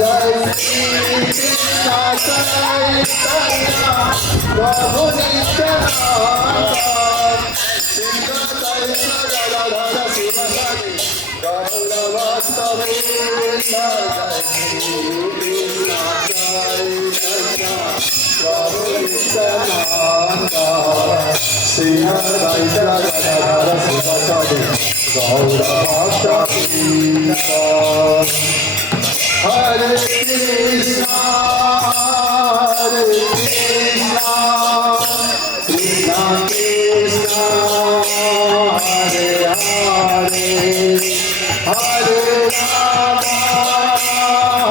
Jai Shri Krishna Chaitanya Prabhu Nityanand Shri Advaita Gadadhar शिवसदि गौरवस्तवे Jai Shri Krishna Chaitanya Prabhu Nityanand Shri Advaita Gadadhar शिवसदि गौरवस्तवे Hare Krishna, Hare Krishna, Krishna Krishna, Hare Hare, Hare Rama,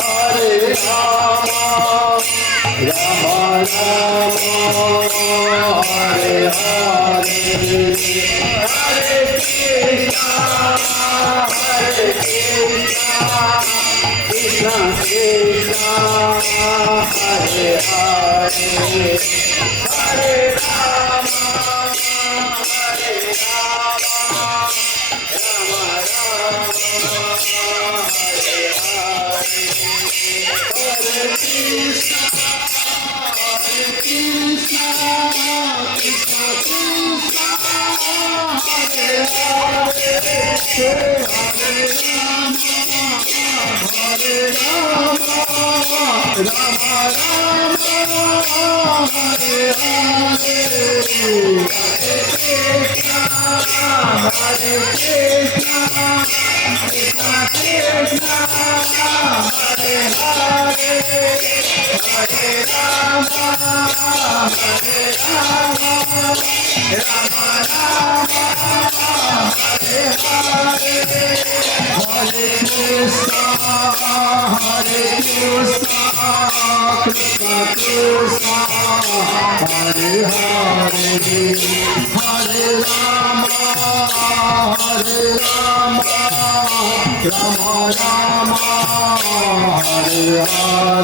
Hare Rama, Rama Rama, Hare Hare, Hare Krishna, Hare Krishna. Krishna Krishna Hare Hare Hare Rama Hare Rama Rama Rama Hare Hare Hare Krishna Krishna Krishna Hare Hare Hare Rama Hare Rama, Rama Rama, Hare Hare, Hare Krishna, Hare Krishna, Krishna Krishna, Hare Hare, Hare Rama, Hare Rama, Rama Rama, Hare Hare, Hare Krishna, Hare Krishna, Krishna Krishna, Hare Hare, Hare Rama, Hare Rama, Rama Rama, Hare Hare.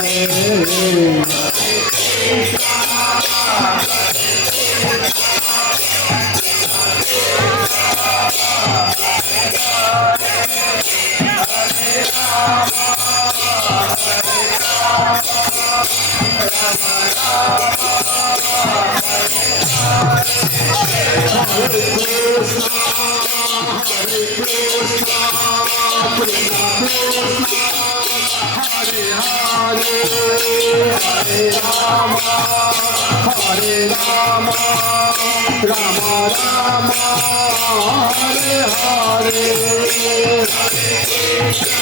Hare Krishna, Hare Krishna, Krishna Krishna, Hare Hare, Hare Rama, Hare Rama, Rama Rama, Hare Hare, Hare Krishna,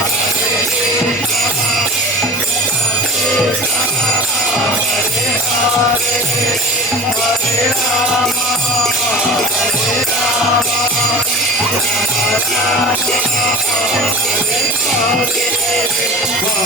Hare Krishna, Hare Hare, Hare Rama, Hare Rama, Rama Rama, Hare Hare.